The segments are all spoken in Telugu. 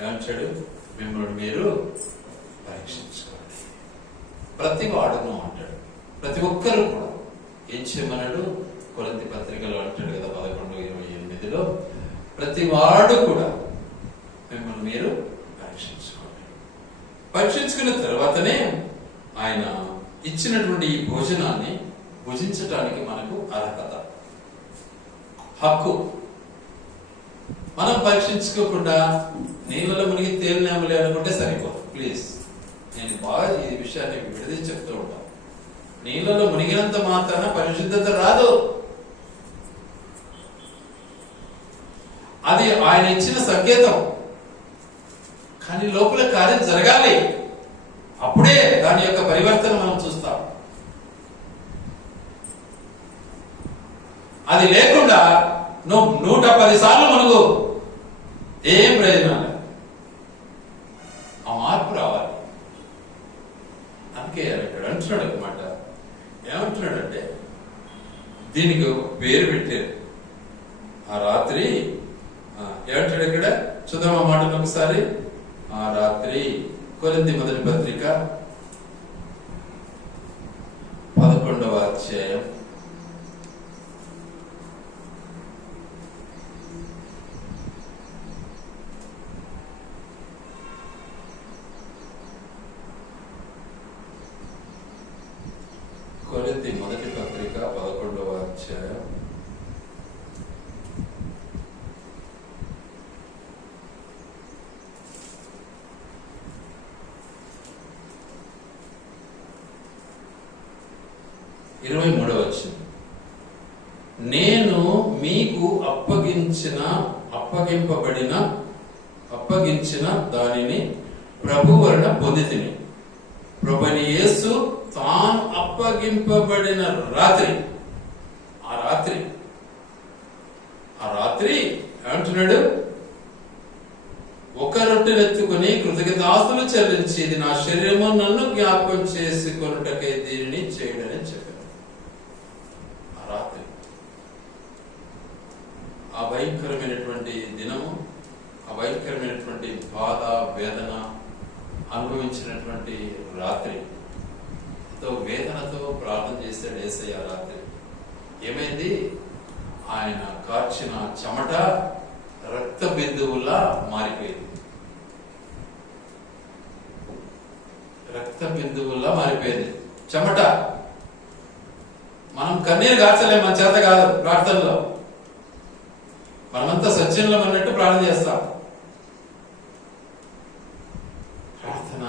ఏమంటాడు? మిమ్మల్ని మీరు పరీక్షించుకోండి. ప్రతి వాడును అంటాడు. ప్రతి ఒక్కరు కూడా ఏం చేయమన్నాడు? కొరింథీ పత్రికలో అంటాడు కదా 11:28లో, ప్రతి వాడు కూడా మిమ్మల్ని మీరు పరీక్షించుకోండి. పరీక్షించుకున్న తర్వాతనే ఆయన ఇచ్చినటువంటి ఈ భోజనాన్ని భుజించటానికి మనకు అర్హత, హక్కు. మనం పరీక్షించుకోకుండా నీళ్ళలో మునిగి తేలినాములే అనుకుంటే సరిపోదు. ప్లీజ్, నేను బాగా ఈ విషయాన్ని విడదీసి చెప్తూ ఉంటాను. నీళ్ళలో మునిగినంత మాత్రాన పరిశుద్ధత రాదు. అది ఆయన ఇచ్చిన సంకేతం. కానీ లోపల కార్యం జరగాలి. అప్పుడే దాని యొక్క పరివర్తన మనం చూస్తాం. అది లేకుండా నువ్వు 110 సార్లు మనకు ఏం ప్రయోజనం లేదు. ఆ మార్పు రావాలి. అందుకే ఇక్కడ అంటున్నాడు అనమాట. ఏమంటున్నాడంటే, దీనికి ఒక పేరు పెట్టారు. ఆ రాత్రి ఏమంటాడు ఇక్కడ? చూద్దాం ఆ మాటను ఒకసారి. ఆ రాత్రి కొరింథీ మొదటి పత్రిక 11వ అధ్యాయం 11వ అధ్యాయం 23వ వచనం. నేను మీకు అప్పగించిన దానిని ప్రభు వలన పొందితిని. ప్రభువైన యేసు తాను అప్పగింపబడిన రాత్రి, ఆ రాత్రి ఏమంటున్నాడు? ఒక రొట్టెనెత్తుకుని కృతజ్ఞతాస్తులు చెల్లించి, ఇది నా శరీరము, నన్ను జ్ఞాపకం చేసుకొనుటకై దీనిని చేయడని చెప్పాను. ఆ రాత్రి, ఆ భయంకరమైనటువంటి దినము, ఆ భయంకరమైనటువంటి బాధ, వేదన అనుభవించినటువంటి రాత్రి, ఎంతో వేదనతో ప్రార్థన చేశాడు యేసయ్య. రాత్రి ఏమైంది? ఆయన కార్చిన చెమట రక్త బిందువులా మారిపోయింది. చెమట. మనం కన్నీరు కార్చలేం, మన చేత కాదు. ప్రార్థనలో మనమంతా సత్యంలో అన్నట్టు ప్రార్థన చేస్తాం. ప్రార్థన,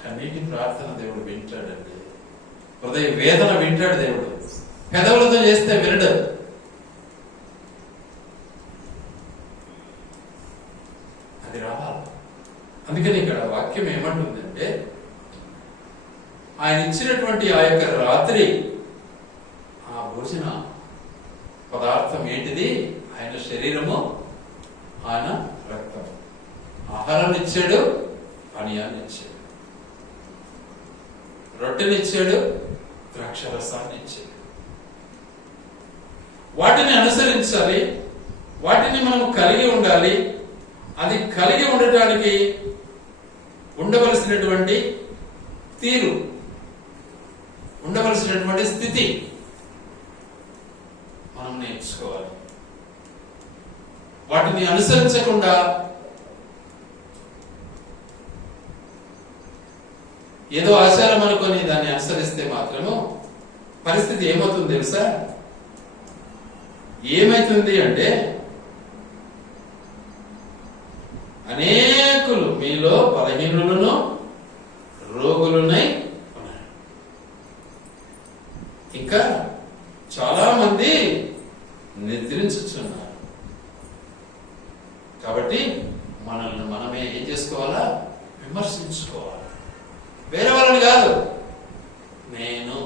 కన్నీటి ప్రార్థన దేవుడు వింటాడండి. హృదయ వేదన వింటాడు దేవుడు. పెదవులతో చేస్తే వినడు. అది రావాలి. అందుకని ఇక్కడ వాక్యం ఏమంటుందంటే, ఆయన ఇచ్చినటువంటి ఆ యొక్క రాత్రి ఆ భోజన పదార్థం ఏంటిది? ఆయన శరీరము, ఆయన రక్తం. ఆహారం ఇచ్చాడు, పానీయాన్ని ఇచ్చాడు, రొట్టెనిచ్చాడు, ద్రాక్షరసాన్ని ఇచ్చాడు. వాటిని అనుసరించాలి, వాటిని మనం కలిగి ఉండాలి. అది కలిగి ఉండటానికి ఉండవలసినటువంటి తీరు, ఉండవలసినటువంటి స్థితి మనం నేర్చుకోవాలి. వాటిని అనుసరించకుండా ఏదో ఆచారం అనుకొని దాన్ని అనుసరిస్తే మాత్రము పరిస్థితి ఏమవుతుంది తెలుసా? ఏమైతుంది అంటే, అనేకులు మీలో బలహీనులను రోగులునై ఉన్నారు. ఇంకా చాలా మంది నిద్రించుచున్నారు. కాబట్టి మనల్ని మనమే ఏం చేసుకోవాలా? విమర్శించుకోవాలి. వేరే వాళ్ళని కాదు. నేను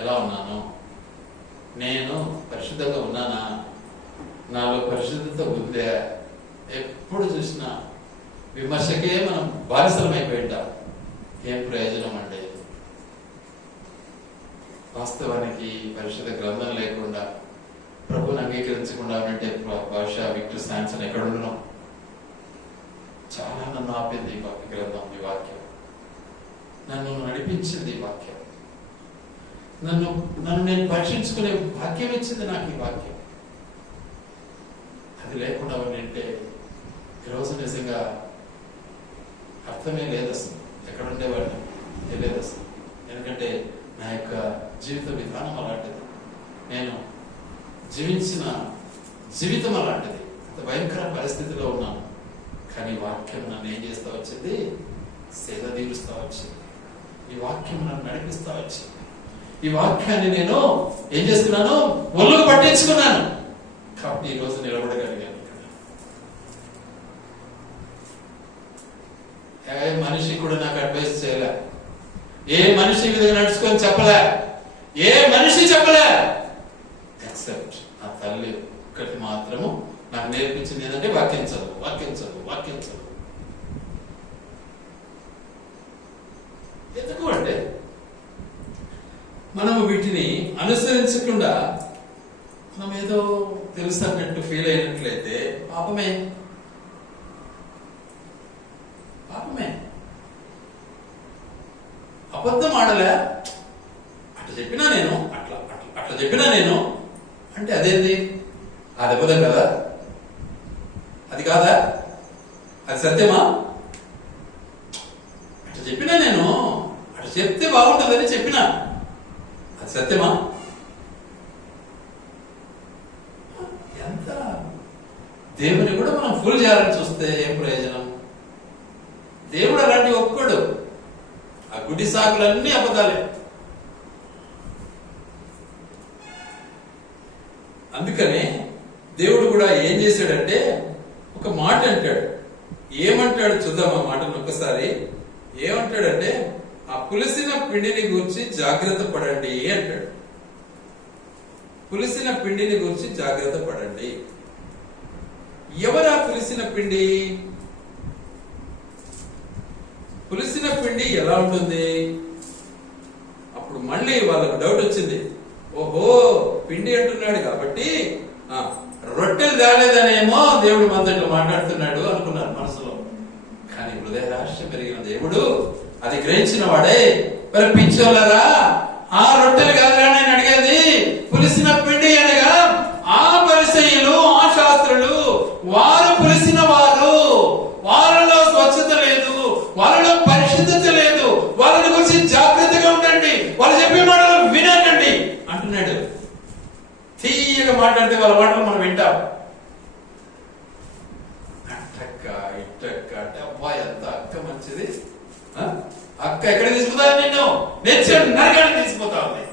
ఎలా ఉన్నాను? నేను పరిశుద్ధంగా ఉన్నానా? నాలో పరిశుద్ధత ఉందే? ఎప్పుడు చూసినా విమర్శకే మనం బానిసలమైపోయి ఉంటాం. ఏం ప్రయోజనం అంటే, వాస్తవానికి పరిశుద్ధ గ్రంథం లేకుండా, ప్రభుని అంగీకరించకుండా ఉంటే బహుశా విక్టర్ శాంసన్ ఎక్కడ ఉండడం. ఆపింది ఈ వాక్య గ్రంథం, ఈ వాక్యం నన్ను నడిపించింది, ఈ వాక్యం నన్ను నేను పరీక్షించుకునే భాగ్యం ఇచ్చింది నాకు ఈ వాక్యం. అది లేకుండా ఉంటే ఈరోజు నిజంగా అర్థమే లేదు, అసలు ఎక్కడ ఉండేవాడిని తెలియదు అసలు. ఎందుకంటే నా యొక్క జీవిత విధానం అలాంటిది, నేను జీవించిన జీవితం అలాంటిది, అంత భయంకర పరిస్థితిలో ఉన్నాను. కానీ వాక్యం నన్ను ఏం చేస్తా వచ్చింది? సేద తీరుస్తా వచ్చింది. ఈ వాక్యం నన్ను నడిపిస్తా వచ్చింది. ఈ వాక్యాన్ని నేను ఏం చేస్తున్నాను? ఒళ్ళకు పట్టించుకున్నాను. కాబట్టి ఈ రోజు నిలబడగలిగాను. ఏ మనిషి కూడా నాకు అడ్వైస్ చేయలే, ఏ మనిషి విధంగా నడుచుకొని చెప్పలే, ఏ మనిషి చెప్పలే, ఎక్సెప్ట్ ఆ తల్లి ఒక్కటి మాత్రము నాకు నేర్పించింది ఏంటంటే వాక్యం చదువు, వాక్యం చదువు, వాక్యం చదువు. ఎందుకు అంటే మనము వీటిని అనుసరించకుండా మనం ఏదో తెలుసన్నట్టు ఫీల్ అయినట్లయితే పాపమే, పాపమే. అబద్ధం ఆడలే, అట్లా చెప్పినా నేను, అట్లా చెప్పినా నేను అంటే అదేంది? అది అబద్ధం కదా, అది కాదా, అది సత్యమా? అట్లా చెప్పినా నేను, అట్లా చెప్తే బాగుంటుందని చెప్పినా, అది సత్యమా? ఎంత దేవుని కూడా మనం ఫుల్ చేయాలని చూస్తే ఏం ప్రయోజనం? దేవుడు అలాంటి ఒక్కడు, ఆ గుడి సాకులన్నీ అబద్ధాలే. అందుకనే దేవుడు కూడా ఏం చేశాడంటే ఒక మాట అంటాడు. ఏమంటాడు చూద్దాం ఆ మాటను ఒక్కసారి. ఏమంటాడంటే ఆ పులిసిన పిండిని గురించి జాగ్రత్త పడండి అంటాడు. పులిసిన పిండిని గురించి జాగ్రత్త పడండి. ఎవరా పులిసిన పిండి? పులిసిన పిండి ఎలా ఉంటుంది? అప్పుడు మళ్ళీ వాళ్ళకు డౌట్ వచ్చింది. ఓహో, పిండి అంటున్నాడు కాబట్టి రొట్టెలు తేలేదనేమో దేవుడు మనతో మాట్లాడుతున్నాడు అనుకున్నారు మనసులో. కానీ హృదయ రాష్ట్రం పెరిగిన దేవుడు అది గ్రహించిన వాడే, మరి పిచ్చోళ్ళరా, ఆ రొట్టెలు కాదురా నేను అడిగేది, పులిసిన పిండి అనగా ఆ పరిసయ్యులు, ఆ శాస్త్రులు, వారు పులిసిన వారు, వాళ్ళలో స్వచ్ఛత లేదు, వాళ్ళలో పరిశుద్ధత లేదు, వాళ్ళని గురించి జాగ్రత్తగా ఉండండి, వాళ్ళు చెప్పే మాటలు వినండి అంటున్నాడు. తీయగా మాట్లాడితే వాళ్ళ మాటలు మనం వింటాం. అట్టక్క ఇట్టక్క అంటే అబ్బా ఎంత అక్క మంచిది, అక్క ఎక్కడ తీసుకుతా నిన్ను నేర్చుకుని నరకాన్ని తీసుకుపోతా ఉంది.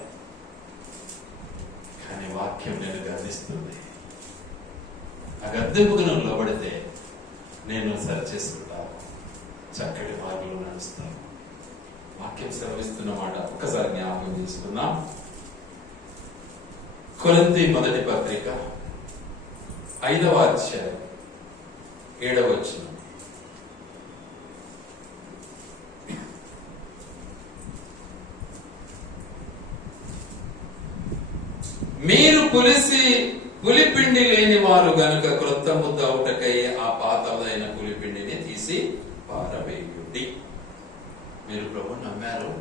కానీ వాక్యం నేను గర్దిస్తుంది. ఆ గర్దింపుకు నువ్వు లోబడితే నేను సరి చేసుకుంటాను, చక్కటి మార్గంలో నడుస్తాను. వాక్యం సెలవిస్తున్న మాట ఒక్కసారి జ్ఞాపకం చేసుకుందాం. కొరింథీ మొదటి పత్రిక 5వ అధ్యాయం 7వ వచనం. మీరు పులిపిండి లేని వారు గనుక క్రొత్త ముద్ద అవుటకై ఆ పాతదైన పులిపిండిని తీసి పారవేయుడి. మీరు ప్రభుని నమ్మారు,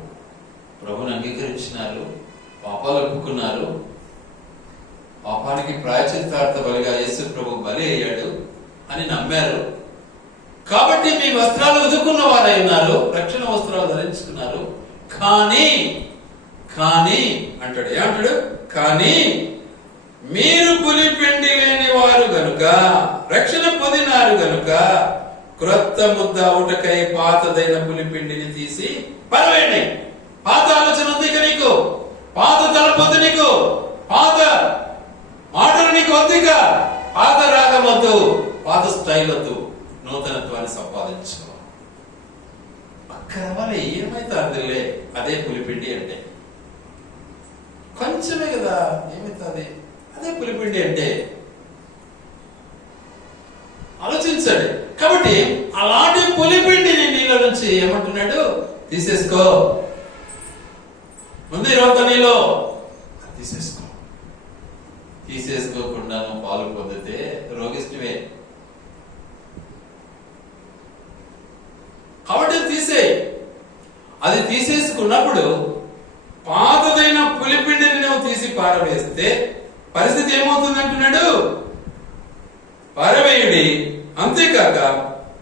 ప్రభుని అంగీకరించినారు, పాపాలు ఒప్పుకున్నారు, పాపానికి ప్రాయశ్చిత్తార్థ బలిగా యేసు ప్రభు బలి అయ్యాడు అని నమ్మారు. కాబట్టి మీ వస్త్రాలు ఉదుకున్న వారై ఉన్నారు, రక్షణ వస్త్రాలు ధరించుకున్నారు. కానీ అంటాడు, ఏమంటాడు? కానీ మీరు పులిపిండి లేని వారు గనుక, రక్షణ పొందినారు గనుక, క్రొత్త ముద్ద అవుటకై పాతదైన పులిపిండిని తీసి పరవేయండి. పాత ఆలోచన ఉంది నీకు, పాత తలపొద్దు నీకు, పాత మాటలు నీకు వద్దిక, పాత రాగం వద్దు, పాత స్టైల్ వద్దు, నూతనత్వాన్ని సంపాదించుకో. అక్కడ వల్ల ఏమైతే అదే పులిపిండి అంటే కొంచెమే కదా, ఏమైతుంది? అదే పులిపిండి అంటే ఆలోచించండి. కాబట్టి అలాంటి పులిపిండిని నీళ్ళ నుంచి ఏమంటున్నాడు? తీసేసుకో. ముందు ఇరవై నీలో తీసేసుకో. తీసేసుకోకుండా నువ్వు పాలు పొందితే రోగిష్టివే. అది తీసేసుకున్నప్పుడు పాతదైన పులిపిండిని నువ్వు తీసి పారవేస్తే పరిస్థితి ఏమవుతుంది అంటున్నాడు? పారవేయుడి. అంతేకాక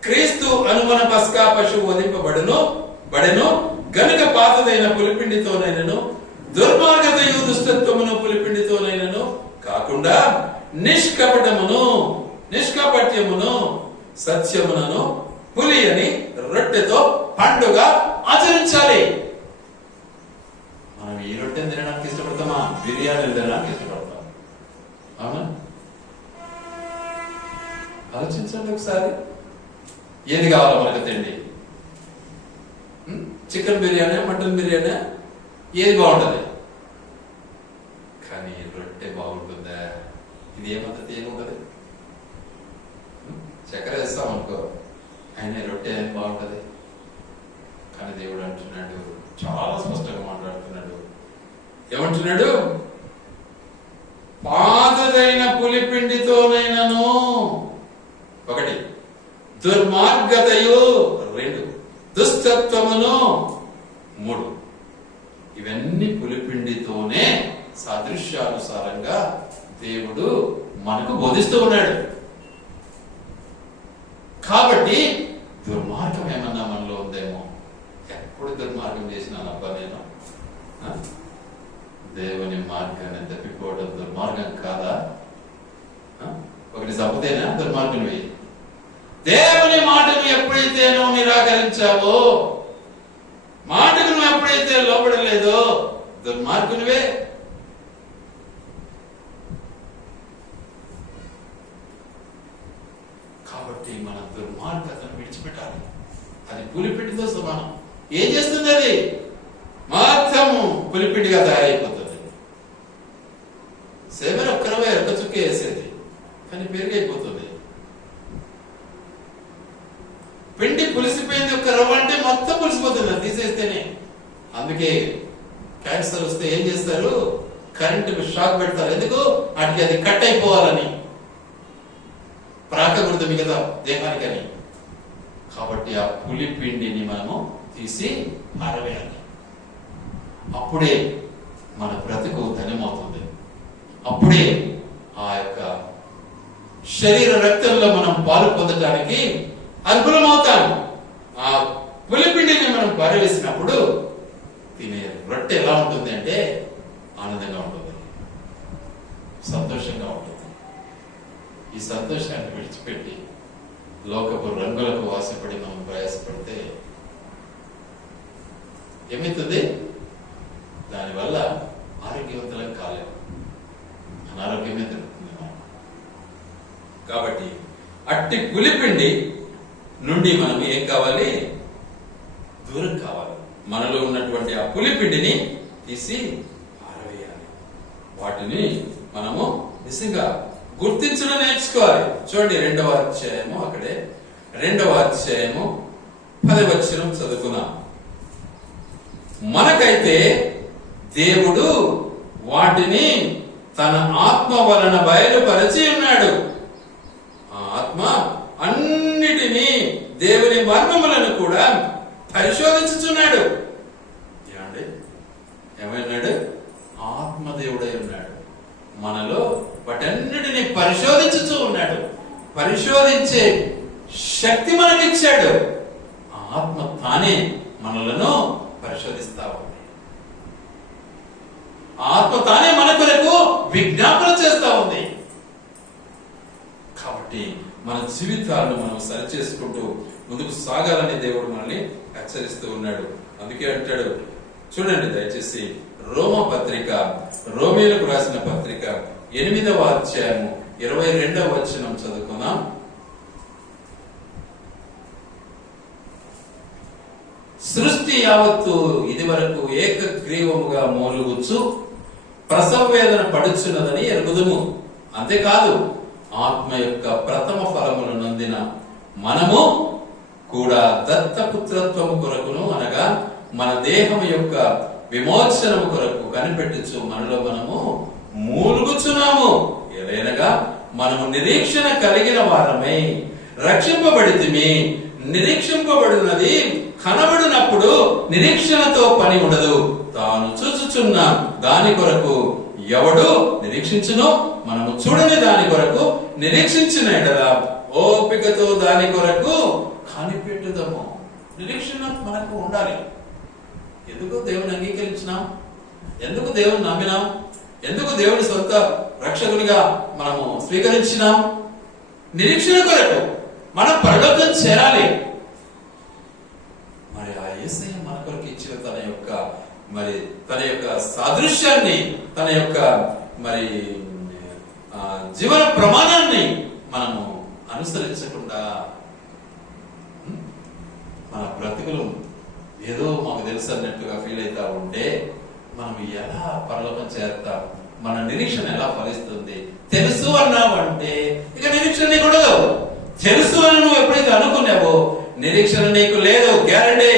క్రీస్తు అనుమన పస్కా పశువు వధింపబడెను గనుక పాతదైన పులిపిండితోనైనను దుర్మార్గతయు దుష్టత్వమును పులిపిండితోనైనను కాకుండా నిష్కపట్యమును సత్యమునను పులి అని రొట్టెతో పండుగ ఆచరించాలి. మనం ఈ రొట్టెని తినడానికి ఇష్టపడతామా? బిర్యానీలు తినడానికి ఇష్టపడతాం. అవునా? ఆలోచించండి ఒకసారి. ఏది కావాలో మనకు తిండి? చికెన్ బిర్యానీ, మటన్ బిర్యానీ, ఏది బాగుంటుంది? కానీ రొట్టె బాగుంటుందా? ఇది ఏమంత తీయకుంటది? చక్కెర వేస్తాం అనుకో, ఆయన రొట్టె ఏం బాగుంటది? కానీ దేవుడు అంటున్నాడు, చాలా స్పష్టంగా మాట్లాడుతున్నాడు. ఏమంటున్నాడు? పాతదైన పులిపిండితోనైనను, 1 దుర్మార్గతయు, 2 దుష్టత్వమును, 3 ఇవన్నీ పులిపిండితోనే సాదృశ్యానుసారంగా దేవుడు మనకు బోధిస్తూ ఉన్నాడు. కాబట్టి దుర్మార్గం ఏమన్నా మనలో ఉందేమో? ఎప్పుడు దుర్మార్గం చేసినానబ్బా నేను? దేవుని మార్గాన్ని తప్పిపోవడం దుర్మార్గం కాదా? ఒకటి సంపదేనా దుర్మార్గునివి? దేవుని మాటను ఎప్పుడైతే నువ్వు నిరాకరించావో, మాటకు నువ్వు ఎప్పుడైతే లోబడలేదో దుర్మార్గునివే. కాబట్టి మన దుర్మార్గతను విడిచిపెట్టాలి. అది పులిపిండితో సమానం. ఏం చేస్తుంది? అది మొత్తము పులిపిండిగా తయారైపోతుంది. సేవలు ఒక్కరవే ఒక్క చుక్క వేసేది, కానీ పెరిగైపోతుంది. పిండి పులిసిపోయింది ఒక్క రవ్వ అంటే మొత్తం పులిసిపోతుంది అది తీసేస్తేనే. అందుకే క్యాన్సర్ వస్తే ఏం చేస్తారు? కరెంటు షాక్ పెడతారు. ఎందుకు? వాటికి అది కట్ అయిపోవాలని, ప్రాకకూడదు మిగతా దేహానికని. కాబట్టి ఆ పులి పిండిని మనము తీసి పారవేయాలి. అప్పుడే మన బ్రతుకు ధన్యమవుతుంది. అప్పుడే ఆ యొక్క శరీర రక్తంలో మనం పాలు పొందడానికి అనుకూలమవుతాం. ఆ పులిపిండిని మనం పారవేసినప్పుడు తినే రొట్టె ఎలా ఉంటుంది అంటే ఆనందంగా ఉంటుంది, సంతోషంగా ఉంటుంది. ఈ సంతోషాన్ని విడిచిపెట్టి లోకపు రంగులకు ఆశపడి మనం ప్రయాసపడితే ఏమవుతుంది? దానివల్ల ఆరోగ్యవంతులం కాలేము, అనారోగ్యమే జరుగుతుంది. కాబట్టి అట్టి పులిపిండి నుండి మనం ఏం కావాలి? దూరం కావాలి. మనలో ఉన్నటువంటి ఆ పులిపిండిని తీసి పారవేయాలి. వాటిని మనము నిజంగా గుర్తించడం నేర్చుకోవాలి. చూడండి 2వ అధ్యాయము, అక్కడే 2వ అధ్యాయము 10వ వచనం చదువుకున్నాం. మనకైతే దేవుడు వాటిని తన ఆత్మ వలన బయలుపరిచి ఉన్నాడు. ఆ ఆత్మ అన్నిటినీ, దేవుని మర్మములను కూడా పరిశోధించుచున్నాడు. ఏమండి? ఏమన్నాడు? ఆత్మదేవుడై ఉన్నాడు. మనలో వాటన్నిటిని పరిశోధించుతూ ఉన్నాడు. పరిశోధించే శక్తి మనకిచ్చాడు. ఆ ఆత్మ తానే మనలను పరిశోధిస్తా ఉంది. ఆత్మ తానే మన కొరకు విజ్ఞాపన చేస్తా ఉంది. కాబట్టి మన జీవితాలను మనం సరిచేసుకుంటూ ముందుకు సాగాలని దేవుడు మనల్ని హెచ్చరిస్తూ ఉన్నాడు. అందుకే అంటాడు, చూడండి దయచేసి రోమీయులకు రాసిన పత్రిక 8వ అధ్యాయము 22వ వచనం చదువుకుందాం. సృష్టి యావత్తు ఇది వరకు ఏకగ్రీవముగా మూలుగుచ్చు ప్రసవ వేదన పడుచున్నదని ఎరుగుదుము. అంతేకాదు, ఆత్మ యొక్క ప్రథమ ఫలములు నొందిన మనము కూడా దత్తపుత్రత్వము కొరకును, అనగా మన దేహము యొక్క విమోచనము కొరకు కనిపెట్టుచు మనలో మనము మూలుగుచున్నాము. ఏలైనగా మనము నిరీక్షణ కలిగిన వారమై రక్షింపబడితిమి. నిరీక్షింపబడినది కనబడినప్పుడు నిరీక్షణతో పని ఉండదు. తాను చూచుచున్న దాని కొరకు ఎవడు నిరీక్షించును? మనము చూడని దాని కొరకు నిరీక్షించిన ఎడల ఓపికతో దాని కొరకు కనిపెట్టుదము. నిరీక్షణ మనకు ఉండాలి. ఎందుకు దేవుని అంగీకరించినాం? ఎందుకు దేవుని నమ్మినాం? ఎందుకు దేవుని సొంత రక్షకునిగా మనము స్వీకరించినాం? నిరీక్షణ కొరకు. మనం పరలోకం చేరాలి. మరి ఆ యేసయ్య మన కొరకు ఇచ్చిన తన యొక్క సాదృశ్యాన్ని, తన యొక్క మరి జీవన ప్రమాణాన్ని మనము అనుసరించకుండా మన బ్రతుకులు ఏదో మాకు తెలుసు అన్నట్టుగా ఫీల్ అవుతా ఉంటే మనం ఎలా పరలోకం చేస్తాం? మన నిరీక్షణ ఎలా ఫలిస్తుంది? తెలుసు అన్నావంటే ఇక నిరీక్షణ నీకు ఉండదు. తెలుసు అని నువ్వు ఎప్పుడైతే అనుకున్నావో నిరీక్షణ నీకు లేదు. గ్యారంటీ.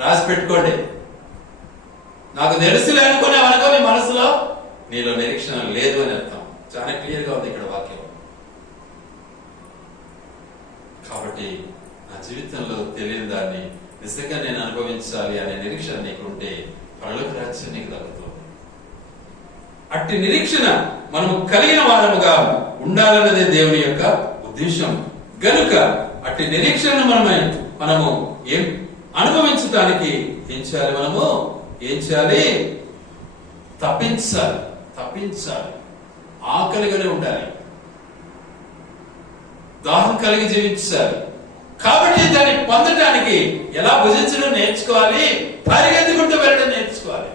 రాసి పెట్టుకోండి. నాకు తెలుసులే అనుకునేవనుకో నీ మనసులో నీలో నిరీక్షణ లేదు అని అర్థం. చాలా క్లియర్ గా ఉంది ఇక్కడ వాక్యం. కాబట్టి నా జీవితంలో తెలియని దాన్ని నిజంగా నేను అనుభవించాలి అనే నిరీక్షణ నీకుంటే పరలోక రాజ్యం నీకు దక్కుతుంది. అట్టి నిరీక్షణ మనము కలిగిన వారముగా ఉండాలన్నదే దేవుని యొక్క ఉద్దేశం. గనుక అట్టి నిరీక్షణను మనము ఏం అనుభవించడానికి ఏం చేయాలి? మనము ఏం చేయాలి? తప్పించాలి. ఆకలిగానే ఉండాలి. దాహం కలిగి జీవించాలి. కాబట్టి దాన్ని పొందటానికి ఎలా భుజించడం నేర్చుకోవాలి. పరిగెత్తుకుంటూ వెళ్ళడం నేర్చుకోవాలి.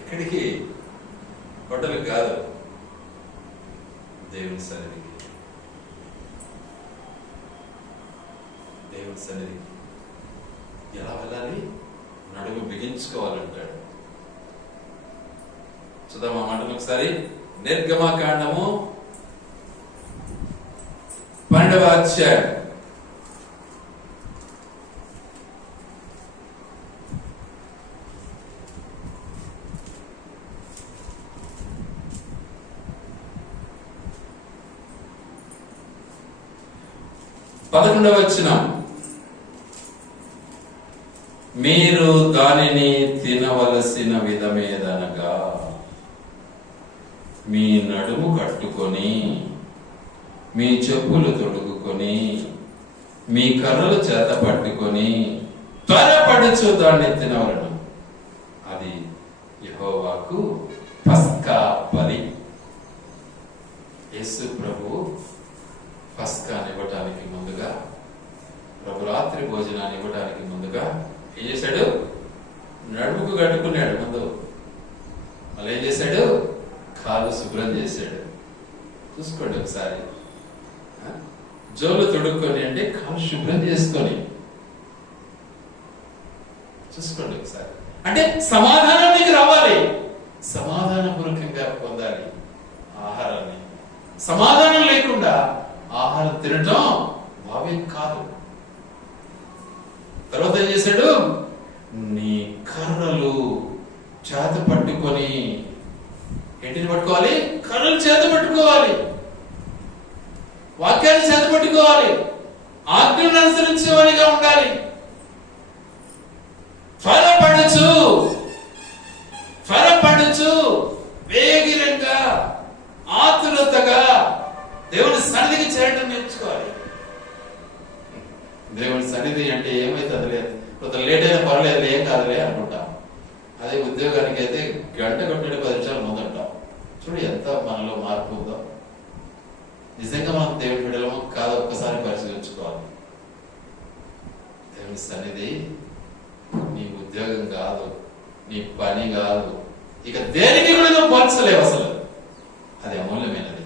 ఎక్కడికి? హోటల్ కాదు, దేవుని సన్నిధికి. దేవుని సన్నిధికి ఎలా వెళ్ళాలి? నడుము బిగించుకోవాలంటాడు. చూద్దాం ఆ మాటలు ఒకసారి. నిర్గమకాండము 12వ అధ్యాయం 11వ వచనం. మీరు దానిని తినవలసిన విధమేదనగా మీ నడుము కట్టుకొని, మీ చెప్పులు తొడుగుకొని, మీ కర్రలు చేత పట్టుకొని త్వరపడుచు దాన్ని తినవలను. అది యెహోవాకు పస్కా బలి. యేసు ప్రభు పస్కాని ఇవ్వటానికి ముందుగా, ప్రభు రాత్రి భోజనాన్ని ఇవ్వటానికి ముందుగా ఏం చేశాడు? నడుముకు కట్టుకున్నాడు ముందు. మళ్ళీ ఏం చేశాడు? కాలు శుభ్రం చేశాడు. చూసుకోండి ఒకసారి. జోలు తొడుక్కొని అంటే కాలు శుభ్రం చేసుకొని చూసుకోండి ఒకసారి. అంటే సమాధానం నీకు రావాలి. సమాధానపూర్వకంగా పొందాలి ఆహారాన్ని. సమాధానం లేకుండా ఆహారం తినటం భావ్యం కాదు. తర్వాత ఏం చేశాడు? నీ కర్రలు చేత పట్టుకొని, ఏంటిని పట్టుకోవాలి? కర్రలు చేత పట్టుకోవాలి, వాక్యాన్ని చేత పట్టుకోవాలి, ఆజ్ఞను అనుసరించేవాడిగా ఉండాలి. త్వరపడుచు వేగిరంగా ఆతురతగా దేవుని సన్నిధికి చేరడం నేర్చుకోవాలి. దేవుని సన్నిధి అంటే ఏమైతుంది లేదు, కొంత లేట్ అయినా పర్లేదు, ఏం కాదులే అనుకుంటాం. అదే ఉద్యోగానికి అయితే గంట కొట్టిన 10 నిమిషాలు ముందుంటాం. చూడు ఎంత మనలో మార్పు ఉందో. నిజంగా మనం దేవుని బిడ్డలమో కాదు ఒక్కసారి పరిశీలించుకోవాలి. దేవుని సన్నిధి నీ ఉద్యోగం కాదు, నీ పని కాదు, ఇక దేనికి కూడా నువ్వు పోల్చలేవు అసలు. అది అమూల్యమైనది.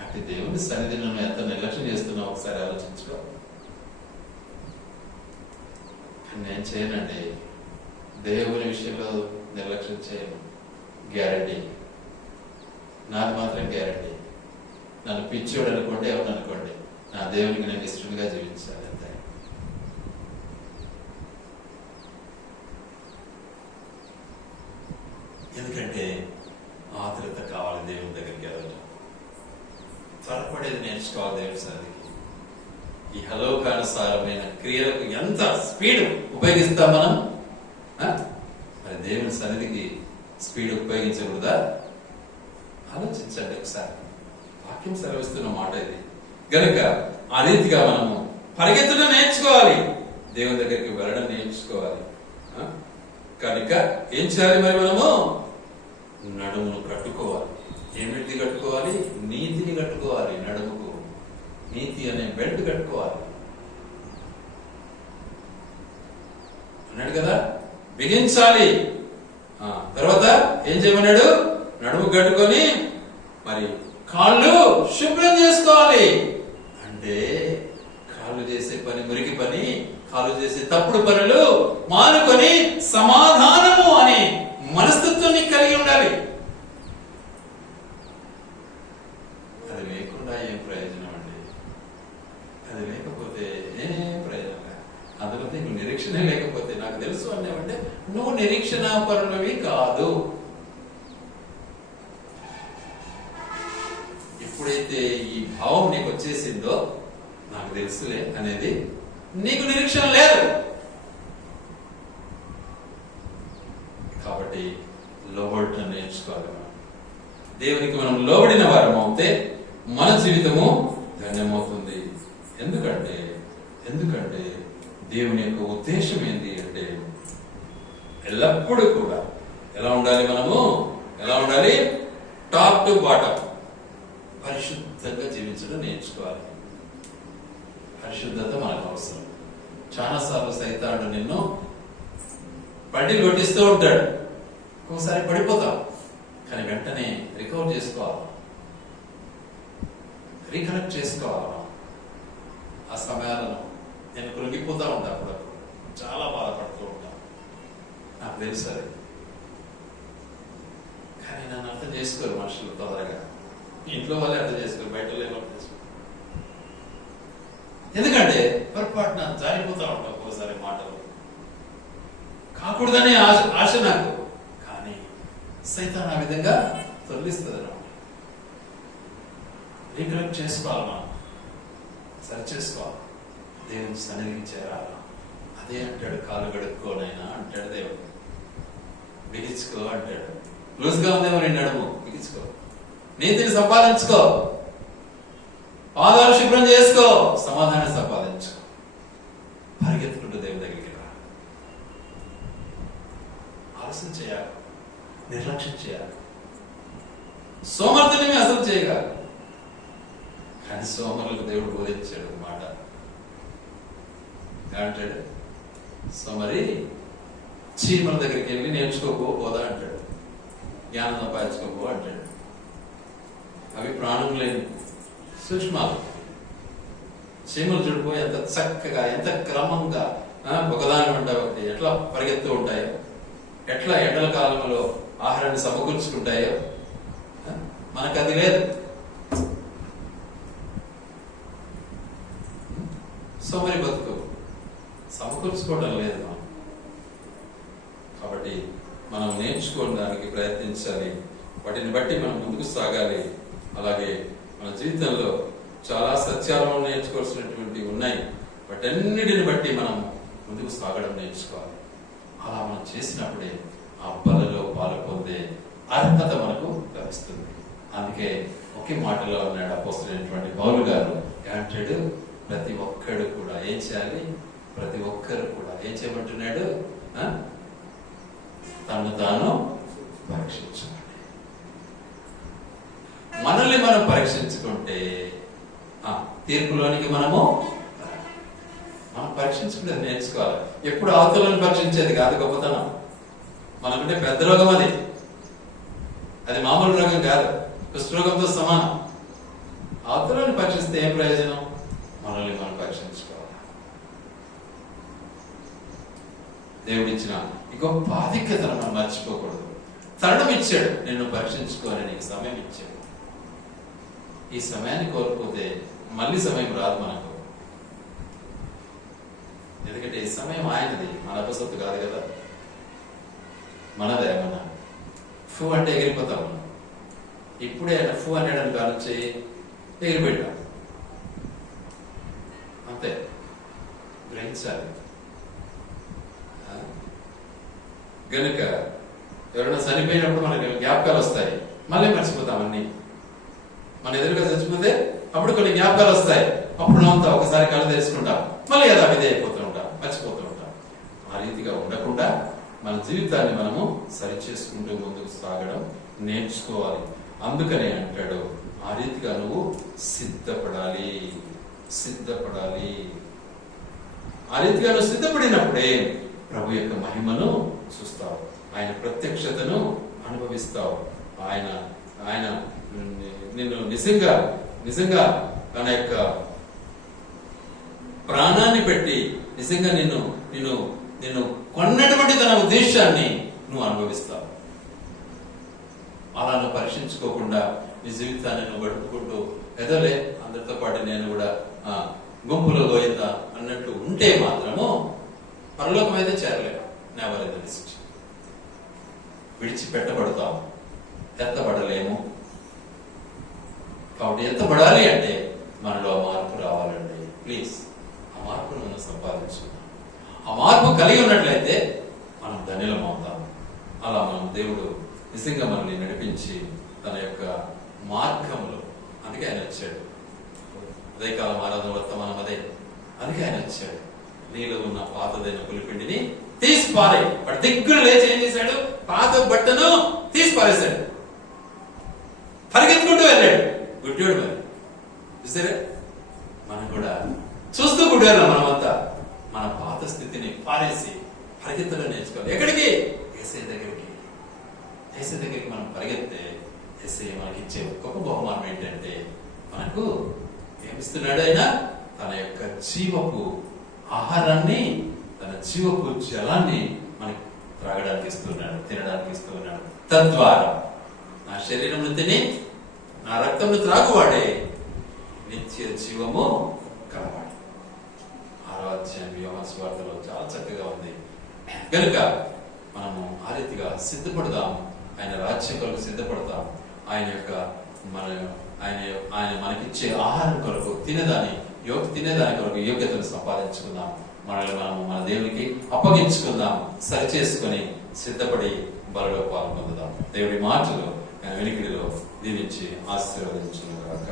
అంటే దేవుని సన్నిధిని నువ్వు ఎంత నిర్లక్ష్యం చేస్తున్నావు ఒకసారి ఆలోచించుకో. నేను చేయనండి, దేవుని విషయంలో నిర్లక్ష్యం చేయను, గ్యారంటీ. నాది మాత్రం గ్యారంటీ. నన్ను పిచ్చోడు అనుకోండి, ఎవరు అనుకోండి, నా దేవునికి నేను ఇష్టంగా జీవించాలి అంతే. ఎందుకంటే ఆతురత కావాలి దేవుని దగ్గరికి వెళ్ళటం. త్వరపడేది నేర్చుకోవాలి దేవుడి సన్నిధికి. ఈ హలోకానుసారమైన క్రియలకు ఎంత స్పీడ్ ఉపయోగిస్తాం మనం? మరి దేవుని సన్నిధికి స్పీడ్ ఉపయోగించకూడదా? ఆలోచించండి ఒకసారి. వాక్యం సెలవిస్తున్న మాట ఇది. గనుక ఆ రీతిగా మనము పరిగెత్తడం నేర్చుకోవాలి, దేవుని దగ్గరికి వెళ్ళడం నేర్చుకోవాలి. కనుక ఏం చేయాలి? మరి మనము నడుమును కట్టుకోవాలి. ఏమిటి కట్టుకోవాలి? నీతిని కట్టుకోవాలి. నడుముకు నీతి అనే బెల్ట్ కట్టుకోవాలి అన్నాడు కదా. బిగించాలి. తర్వాత ఏం చేయమన్నాడు? నడుము కట్టుకొని మరి కాళ్ళు శుభ్రం చేసుకోవాలి. అంటే కాళ్ళు చేసే పని మురికి పని, కాళ్ళు చేసే తప్పుడు పనులు మానుకొని సమాధానము అనే మనస్తత్వాన్ని కలిగి ఉండాలి. అది లేకుండా ఏం ప్రయోజనం అండి? అది లేకపోతే ఏం ప్రయోజనం లేదు. అందులో నీకు నిరీక్షణ లేకపోతే, నాకు తెలుసు అనేవంటే నువ్వు నిరీక్షణ పరులవి కాదు. ఎప్పుడైతే ఈ భావం నీకు వచ్చేసిందో, నాకు తెలుసులే అనేది, నీకు నిరీక్షణ లేదు. కాబట్టి లోబడటం నేర్చుకోవాలి. దేవునికి మనం లోబడిన వారం అవుతే మన జీవితము ధన్యమవుతుంది. ఎందుకంటే దేవుని యొక్క ఉద్దేశం ఏంటి అంటే ఎల్లప్పుడూ కూడా ఎలా ఉండాలి? మనము ఎలా ఉండాలి? టాప్ టు బాటమ్ పరిశుద్ధంగా జీవించడం నేర్చుకోవాలి. పరిశుద్ధత మనకు అవసరం. చాలాసార్లు సైతానుడు నిన్ను బండిలు కొట్టిస్తూ ఉంటాడు. ఒకసారి పడిపోతాం, కానీ వెంటనే రికవర్ చేసుకోవాలి, రీకనెక్ట్ చేసుకోవాలి. ఆ సమయాలను నేను కృంగిపోతూ ఉంటాను, అప్పుడప్పుడు చాలా బాధపడుతూ ఉంటాను, నాకు తెలుసు అది. కానీ నన్ను అర్థం చేసుకోరు మనుషులు తొందరగా. ఇంట్లో వాళ్ళే అర్థం చేసుకోరు, బయట అర్థం చేసుకోరు. ఎందుకంటే పొరపాటున జారిపోతా ఉంటాం ఒక్కోసారి మాటలు. కాకూడదనే ఆశ నాకు, కానీ సైతాన్ ఆ విధంగా తొలగిస్తుంది అన్నమాట. రీకలెక్ట్ చేసుకోవాలి, మనం సరి చేసుకోవాలి, దేవుని సన్నిధికి చేరాలి. అదే అంటాడు, కాలు గడుక్కోనైనా అంటాడు దేవుడు. బిగించుకో అంటాడు. లూజ్గా ఉందేమో నేను నడుము, బిగించుకో. నీతిని సంపాదించుకో, పాదాలు శుభ్రం చేసుకో, సమాధానం సంపాదించుకో. పరిగెత్తుకుంటూ దేవుని దగ్గరికి రా. ఆలస్యం చేయాలి, నిర్లక్ష్యం చేయాలి, సోమర్థుని అసలు చేయగలరు. కానీ సోమరులకు దేవుడు బోధించాడు మాట. అంటాడు, సోమరి చీమల దగ్గరికి వెళ్ళి నేర్చుకోపోదా అంటాడు, జ్ఞానం సంపాదించుకోపో అంటాడు. అవి ప్రాణం లేని సూక్ష్మాలు. చీమలు చూడిపో ఎంత చక్కగా, ఎంత క్రమంగా ఒకదాని వెంట ఒకటి ఎట్లా పరిగెత్తూ ఉంటాయో, ఎట్లా ఎండల కాలంలో ఆహారాన్ని సమకూర్చుకుంటాయో. మనకు అది లేదు. సోమరి బతుకు సమకూర్చుకోవడం లేదు మనం. కాబట్టి మనం నేర్చుకోవడానికి ప్రయత్నించాలి, వాటిని బట్టి మనం ముందుకు సాగాలి. అలాగే మన జీవితంలో చాలా సత్యాలను నేర్చుకోవాల్సినటువంటి ఉన్నాయి, వాటన్నిటిని బట్టి మనం ముందుకు సాగడం నేర్చుకోవాలి. అలా మనం చేసినప్పుడే ఆ బలలో పాలు పొందే అర్హత మనకు లభిస్తుంది. అందుకే ఒకే మాటలో ఉన్నాడు అపోస్తలుడైనటువంటి పౌలు గారు. ఏమంటాడు? ప్రతి ఒక్కడు కూడా ఏం చేయాలి? ప్రతి ఒక్కరు కూడా ఏం చేయమంటున్నాడు? తను తాను పరీక్షించుకోండి. మనల్ని మనం పరీక్షించుకుంటే తీర్పులోనికి మనం పరీక్షించుకునేది నేర్చుకోవాలి. ఎప్పుడు అవతలను పరీక్షించేది కాదు గొప్పతనం. మనకంటే పెద్ద రోగం అది. అది మామూలు రోగం కాదు, కుష్ఠరోగంతో సమానం. అవతలను పరీక్షిస్తే ఏం ప్రయోజనం? మనల్ని మనం పరీక్షించుకోవాలి. దేవుడిచ్చిన ఈ గొప్ప ఆధిక్యతను మనం మర్చిపోకూడదు. తరుణం ఇచ్చాడు, నిన్ను పరీక్షించుకోని నీకు సమయం ఇచ్చాడు. ఈ సమయాన్ని కోల్పోతే మళ్ళీ సమయం రాదు మనకు. ఎందుకంటే ఈ సమయం ఆయనది, మన అపసొత్తు కాదు కదా, మనదే. మన ఫూ అంటే ఎగిరిపోతాం మనం. ఇప్పుడే ఫూ అనేయడం కానుంచి ఎగిరిపెట్టాం. అంతే, గ్రహించాలి. గనుక ఎవరైనా చనిపోయినప్పుడు మనకి జ్ఞాపకాలు వస్తాయి, మళ్ళీ మర్చిపోతాం అన్ని. మన ఎదురుగా చచ్చిపోతే అప్పుడు కొన్ని జ్ఞాపకాలు వస్తాయి, అప్పుడు అంతా ఒకసారి కళ్ళు తెలుసుకుంటాం, మళ్ళీ యథావిధి అయిపోతూ ఉంటాం, మర్చిపోతూ ఉంటాం. ఆ రీతిగా ఉండకుండా మన జీవితాన్ని మనము సరి చేసుకుంటూ ముందుకు సాగడం నేర్చుకోవాలి. అందుకనే అంటాడు, ఆ రీతిగా నువ్వు సిద్ధపడాలి. ఆ రీతిగా నువ్వు సిద్ధపడినప్పుడే ప్రభు యొక్క మహిమను చూస్తావు, ఆయన ప్రత్యక్షతను అనుభవిస్తావు. ఆయన నిన్ను నిజంగా తన యొక్క ప్రాణాన్ని పెట్టి నిజంగా నిన్ను కొన్నటువంటి తన ఉద్దేశాన్ని నువ్వు అనుభవిస్తావు. అలా నువ్వు పరీక్షించుకోకుండా నీ జీవితాన్ని నువ్వు గడుపుకుంటూ ఎదలే అందరితో పాటు నేను కూడా గుంపులో గోయిందా అన్నట్టు ఉంటే మాత్రము పరలోకం అయితే చేరలేవు. Never in the list. విడిచిపెట్టబడతాం, ఎత్తబడలేము. కాబట్టి ఎత్తబడాలి అంటే మనలో ఆ మార్పు రావాలండి. ప్లీజ్ ఆ మార్పును మనం సంపాదించుకుందాం. ఆ మార్పు కలిగి ఉన్నట్లయితే మనం ధన్యులం అవుతాం. అలా మనం దేవుడు నిజంగా మనల్ని నడిపించి తన యొక్క మార్గంలో, అందుకే ఆయన వచ్చాడు. ఉదయకాలం ఆరాధన వర్తమానం అదే, అందుకే ఆయన వచ్చాడు. నీలో ఉన్న పాతదైన పులిపిండిని తీసి పారే. వాడు దిగ్గులు లేచి ఏం చేశాడు? పాత బట్టను తీసి పారేశాడు, పరిగెత్తుకుంటూ వెళ్ళాడు. గుడ్డోడు మరి చూసారా? మనం కూడా చూస్తూ గుడ్డారు. మనమంతా మన పాత స్థితిని పారేసి పరిగెత్తడం నేర్చుకోవాలి. ఎక్కడికి? యేసయ్య దగ్గరికి. యేసయ్య దగ్గరికి మనం పరిగెత్తే యేసయ్య మనకి ఇచ్చే గొప్ప బహుమానం ఏంటంటే, మనకు ఏమిస్తున్నాడు? ఆయన తన యొక్క జీవపు ఆహారాన్ని, తన జీవపు జలాన్ని మనకి త్రాగడానికి ఇస్తున్నాడు, తినడానికి ఇస్తున్నాడు. తద్వారా నా శరీరంను తిని నా రక్తంను త్రాగువాడే నిత్య జీవము కలవాడు. 6వ అధ్యాయం యోహాను సువార్తలో చాలా చక్కగా ఉంది. కనుక మనము ఆ రీతిగా సిద్ధపడదాం, ఆయన రాజ్యం కొరకు సిద్ధపడతాం. ఆయన మనకిచ్చే ఆహారం కొరకు తినేదాని కొరకు యోగ్యతను సంపాదించుకుందాం. మనల్ని మనము మన దేవునికి అప్పగించుకుందాం, సరిచేసుకొని సిద్ధపడి బలలో పాల్పొందుదాం. దేవుడి మాటలు వినికిడిలో దీవించి ఆశీర్వదించును గాక.